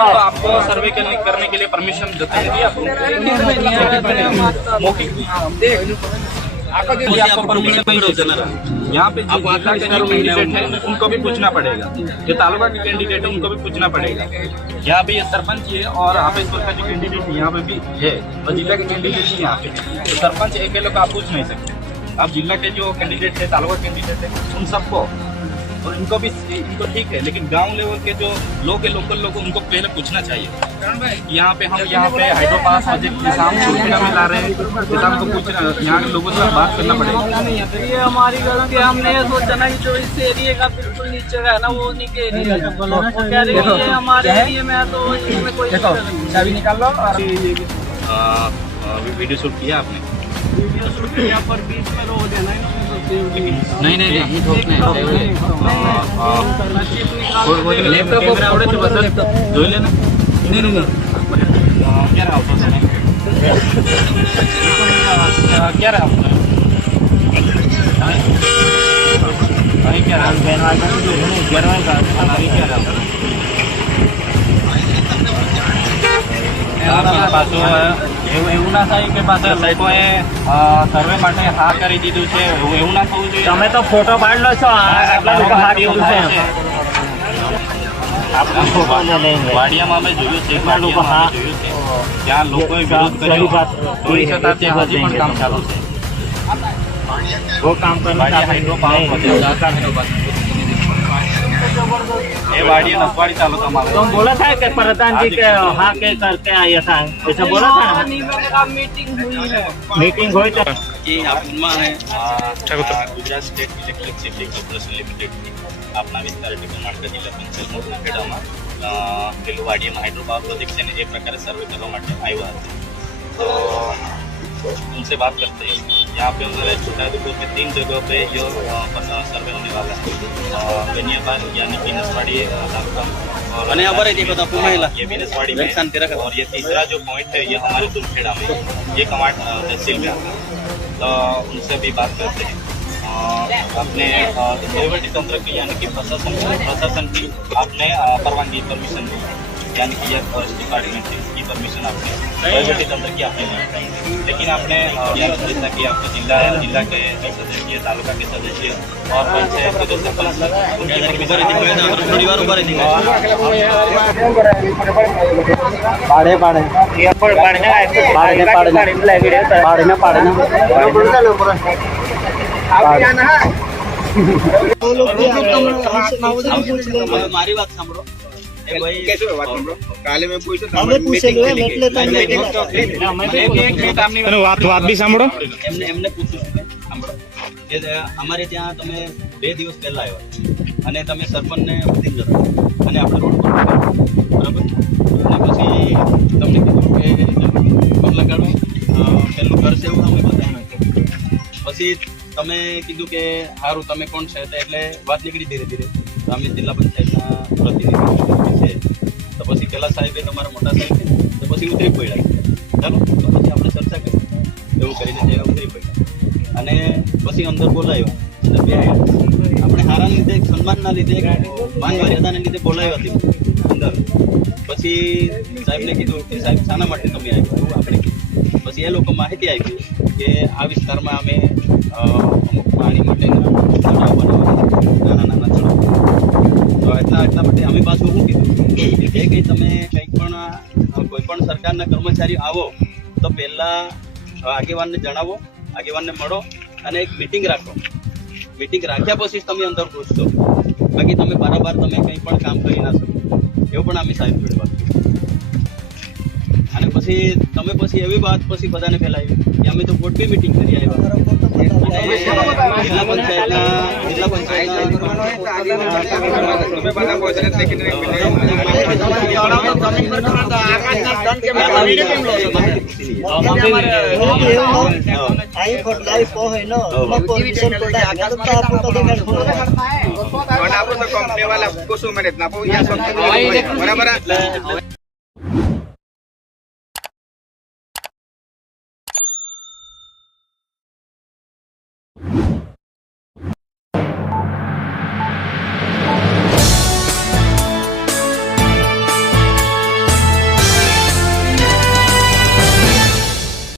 आपको सर्वे करने के लिए परमिशन देते हैं मौखिक आपको परमिशन नहीं देते ना। यहाँ पे जो जिला के जो कैंडिडेट है उनको भी पूछना पड़ेगा, जो तालुका के कैंडिडेट है उनको भी पूछना पड़ेगा। यहाँ पे ये सरपंच है और आपेश्वर का जो कैंडिडेट है यहाँ पे भी है और जिला के कैंडिडेट ही यहाँ पे, तो सरपंच अकेले को आप पूछ नहीं सकते। आप जिला के जो कैंडिडेट है, तालुका कैंडिडेट है, उन सबको और इनको भी, इनको ठीक है, लेकिन गांव लेवल के जो लोग है, लोकल लोग, उनको पहले पूछना चाहिए। यहाँ पे हम यहाँ पे हाइड्रोपास प्रोजेक्ट किसान सूचना में ला रहे हैं, किसान को पूछना, यहाँ के लोगों से बात करना पड़ेगा। ये हमारी गलती है, हमने ये सोचा ना कि जो इस एरिया का बिल्कुल नीचे है ना, वो नहीं के एरिया ये हमारे एरिया में है, तो इसमें कोई चाबी निकाल लो। वीडियो शूट किया आपने? वीडियो शूट किया पर बीच में रोक देना नहीं लैपटॉप आवड़े तो बस જોઈ લેને નહીં ક્યારે આવતો છે ક્યારે આવતો અહીં ક્યારે પાછું એવું ના થાય કે પાછા લોકોએ સર્વે માટે હા કરી દીધું છે, એવું ના થવું જોઈએ। તમે તો ફોટો પાડલો છો, આટલા લોકો હા કીધું છે। વાડિયામાં અમે જોયું છે, ત્યાં લોકોએ વિરોધ કર્યો, તોય છતાં ત્યાં હજી પણ કામ ચાલુ છે। ये वाड़ी नसवाड़ी तालुका तो बोला था कि प्रधान जी के हाँ के करके आया था, ऐसा बोला था ना? मीटिंग हुई तो ये આપમાં Gujarat state electricity corporation limited આપના વિસ્તાર એટલે કર્ણાટક જિલ્લા પંચાયત મોટરખેડામાં પેલું વાડીમાં હાઇડ્રોપાવર પ્રોજેક્ટ છે ને એ પ્રકારે સર્વે કરવા માટે આવ્યા હતા। तो उनसे बात करते हैं। यहाँ पे हमारे छोटाउदेपुर में 3 जगहों पे ये सर्वे होने वाला है, बेनियाबाद यानी कि नसवाड़ी तालुका और ये भी नसवाड़ी में, और ये तीसरा जो पॉइंट है ये हमारे दुलखेड़ा में, ये कमांड तहसील में आता है। तो उनसे भी बात करते हैं। अपने वहीवटी तंत्र की यानी कि प्रशासन की आपने परवानगी परमिशन दी, यानी कि यह फॉरेस्ट डिपार्टमेंट है, इसकी परमिशन आपने वहीवटी तंत्र की आपने ली, लेकिन आपने जैसा कि आपके जिला है, जिला के सदस्य, तालुका के सदस्य और पंचायत के जो सरपंच उनकी મારી વાત સાંભળો। કાલે મેં પૂછ્યું વાત બી સાંભળો, એમને પૂછ્યું સાંભળો કે અમારે ત્યાં તમે 2 દિવસ પહેલા આવ્યા અને તમે સરપંચને ઉધીન જતા અને આપણે રોડ પર બરાબર, અને પછી તમને કીધું કે પગ લગાડો, પેલું ઘર છે એવું અમે બતાવ્યું, પછી તમે કીધું કે સારું તમે કોણ છે, એટલે વાત નીકળી ધીરે ધીરે અમે જિલ્લા પંચાયતના પ્રતિનિધિ છે, તો પછી પેલા સાહેબે તમારા મોટા સાહેબ તો પછી ઉતરી પડ્યા, ચાલો તો પછી આપણે ચર્ચા કરી, એવું કરીને ત્યાં ઉતરી પડ્યા અને પછી અંદર બોલાવ્યો અને બે આપણે હારાના લીધે, સન્માનના લીધે, માન મર્યાદાને લીધે બોલાવ્યો હતી અંદર। પછી સાહેબને કીધું કે સાહેબ શાના માટે તમે આવ્યા, એવું આપણે કીધું। પછી એ લોકો માહિતી આપી કે આ વિસ્તારમાં અમે અમુક પાણી માટેના તળાવ બનાવવાના, નાના તળાવ, તો એટલા માટે અમે પાછું શું કીધું કે કંઈ તમે કંઈક પણ કોઈ પણ સરકારના કર્મચારી આવો તો પહેલાં આગેવાનને જણાવો, આગેવાનને મળો અને એક મીટિંગ રાખો, મીટિંગ રાખ્યા પછી જ તમે અંદર ઘૂસશો, બાકી તમે બરાબર તમે કંઈ પણ કામ કરી ના શકો, એવું પણ અમે સાહેબ જોડે વાત કરી। અને પછી તમે પછી એવી વાત પછી બધાને ફેલાવી કે અમે તો મોટી મીટિંગ કરી આવ્યા, જિલ્લા પંચાયતના